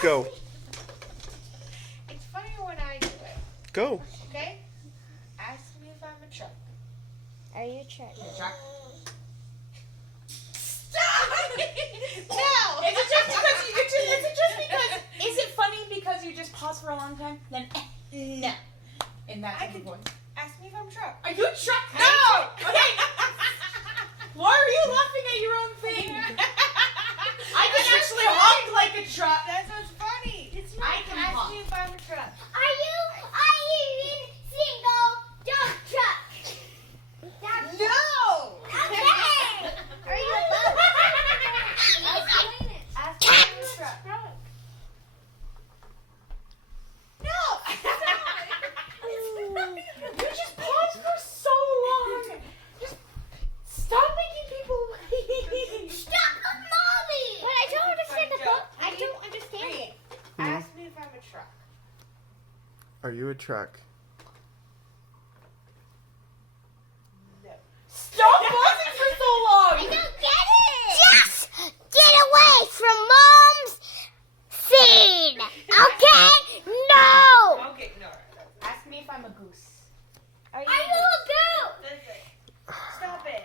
Go. It's funnier when I do it. Go. Okay? Ask me if I'm a truck. Are you a truck? Truck. Stop! No! Is it just because? Is it funny because you just pause for a long time? Then no. In that type of voice. Ask me if I'm a truck. Are you a truck? No. Okay. Why are you laughing at your own thing? I can actually honk like a truck. That's what's funny. I can Ask honk. me if I'm a truck. Are you in single dump truck? No! Okay. Are you a boat? Ask me if I'm a truck. No! You just paused for so long. Just stop making people wait. Stop the mommy. But I don't understand the boat. I don't understand it. Ask me if I'm a truck. Are you a truck? No. Stop pausing for so I long. don't get it. Just get away from mom's scene. Okay? No. Okay, no. Ask me if I'm a goose. Are you a goat? Listen. Stop it.